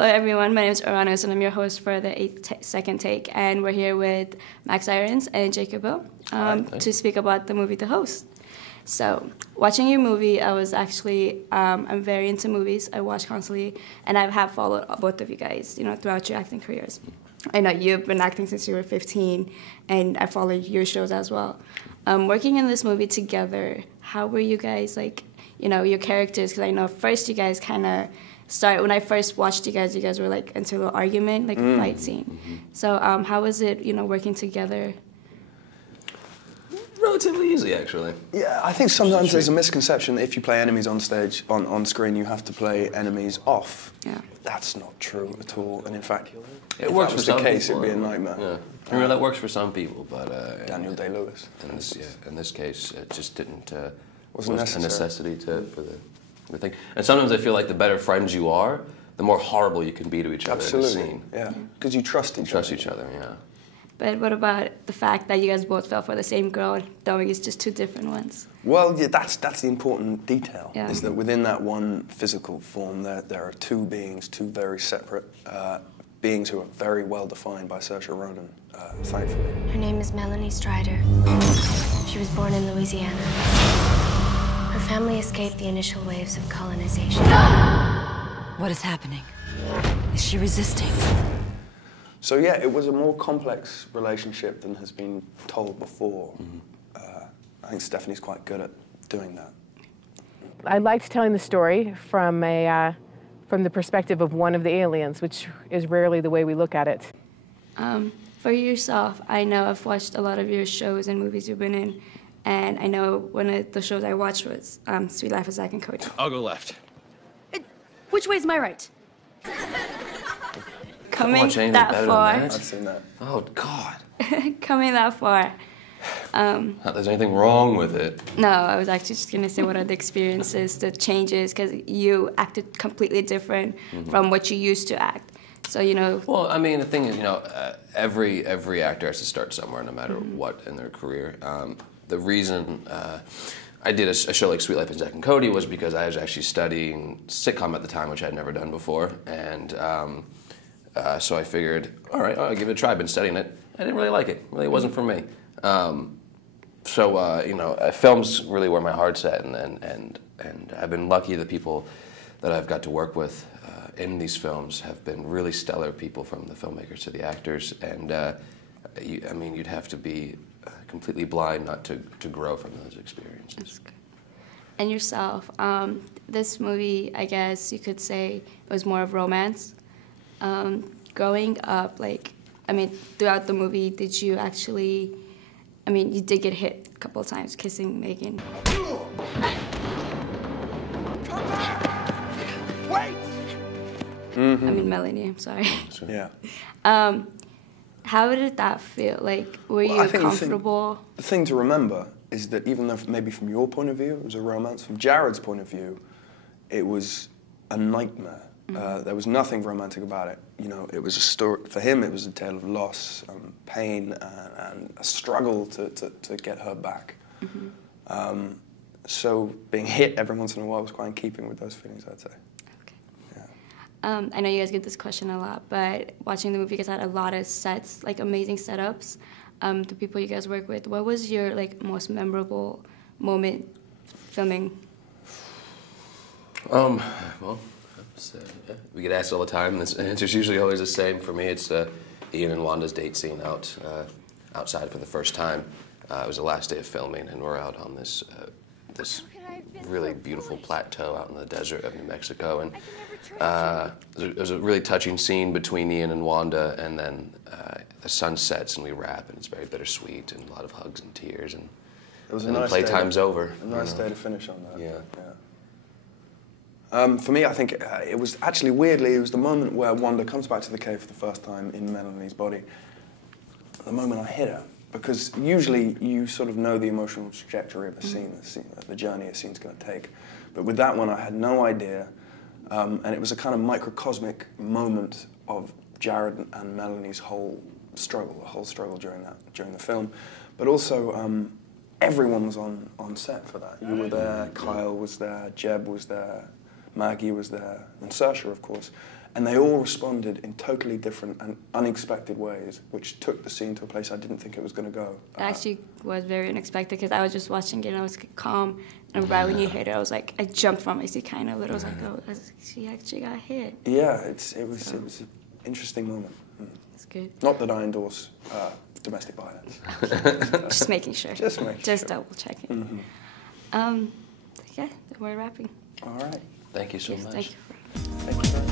Hello everyone, my name is Oranoos and I'm your host for the Second Take, and we're here with Max Irons and Jacob Bill to speak about the movie The Host. So, watching your movie, I was actually, I'm very into movies, I watch constantly, and I have followed both of you guys, throughout your acting careers. I know you've been acting since you were 15, and I follow your shows as well. Working in this movie together, how were you guys, your characters? Because I know first you guys kind of started, when I first watched you guys were into a little argument, a fight scene. Mm-hmm. So how was it, working together? Relatively easy, actually. Yeah, I think sometimes there's a misconception that if you play enemies on stage, on screen, you have to play enemies off. Yeah. That's not true at all, and in fact, it works for some people. If that was the case, it'd be a nightmare. Yeah. That works for some people, but... Daniel Day-Lewis. In this case, it just didn't... wasn't a necessity for the thing. And sometimes I feel like the better friends you are, the more horrible you can be to each other in the scene. Yeah, because you trust each other. Trust each other, yeah. But what about the fact that you guys both fell for the same girl, knowing it's just two different ones? Well, yeah, that's the important detail, is that within that one physical form, there are two beings, two very separate beings who are very well defined by Saoirse Ronan, thankfully. Her name is Melanie Strider. She was born in Louisiana. Her family escaped the initial waves of colonization. What is happening? Is she resisting? So yeah, it was a more complex relationship than has been told before. Mm-hmm. I think Stephanie's quite good at doing that. I liked telling the story from the perspective of one of the aliens, which is rarely the way we look at it. For yourself, I know I've watched a lot of your shows and movies you've been in, and I know one of the shows I watched was Sweet Life of Zack and Cody. I'll go left. Which way's my right? Coming that far. I've seen that. Oh, God. Coming that far. Not that there's anything wrong with it. No, I was actually just going to say what are the experiences, the changes, because you acted completely different from what you used to act. So, Well, I mean, the thing is, every actor has to start somewhere, no matter what in their career. The reason I did a show like Sweet Life of Zack and Cody was because I was actually studying sitcom at the time, which I had never done before, and so I figured, all right, I'll give it a try. I've been studying it. I didn't really like it. Really, it wasn't for me. Films really were my heart's at, and I've been lucky. The people that I've got to work with in these films have been really stellar people, from the filmmakers to the actors, and you'd have to be completely blind not to grow from those experiences. That's good. And yourself, this movie, I guess you could say, it was more of romance. Growing up, throughout the movie, did you actually, you did get hit a couple of times kissing Megan. Wait! Melanie, I'm sorry. Yeah. How did that feel? Were you comfortable? The thing to remember is that even though maybe from your point of view it was a romance, from Jared's point of view, it was a nightmare. There was nothing romantic about it. It was a story, for him it was a tale of loss, pain, and a struggle to get her back. So being hit every once in a while was quite in keeping with those feelings, I'd say. I know you guys get this question a lot, but watching the movie, you guys had a lot of sets, amazing setups. The people you guys work with, what was your most memorable moment filming? We get asked all the time, and the answer's usually always the same. For me, it's Ian and Wanda's date scene outside for the first time. It was the last day of filming, and we're out on this really beautiful plateau out in the desert of New Mexico, and there's a really touching scene between Ian and Wanda, and then the sun sets and we wrap, and it's very bittersweet, and a lot of hugs and tears, and then playtime's over. A nice day to finish on that. Yeah. For me, I think it was actually, weirdly, it was the moment where Wanda comes back to the cave for the first time in Melanie's body. The moment I hit her, because usually you sort of know the emotional trajectory of the scene, the journey a scene's going to take. But with that one, I had no idea, and it was a kind of microcosmic moment of Jared and Melanie's whole struggle during the film. But also, everyone was on set for that. You were there, Kyle was there, Jeb was there, Maggie was there, and Saoirse, of course. And they all responded in totally different and unexpected ways, which took the scene to a place I didn't think it was going to go. It actually was very unexpected because I was just watching it and I was calm, and right when you hit it, I was like, I jumped from my seat kind of, but I was like, oh, she actually got hit. Yeah, it was an interesting moment. It's good. Not that I endorse domestic violence. Just making sure. Just making Just sure. double checking. Yeah, we're wrapping. All right. Thank you so much. Thank you. Thank you very much.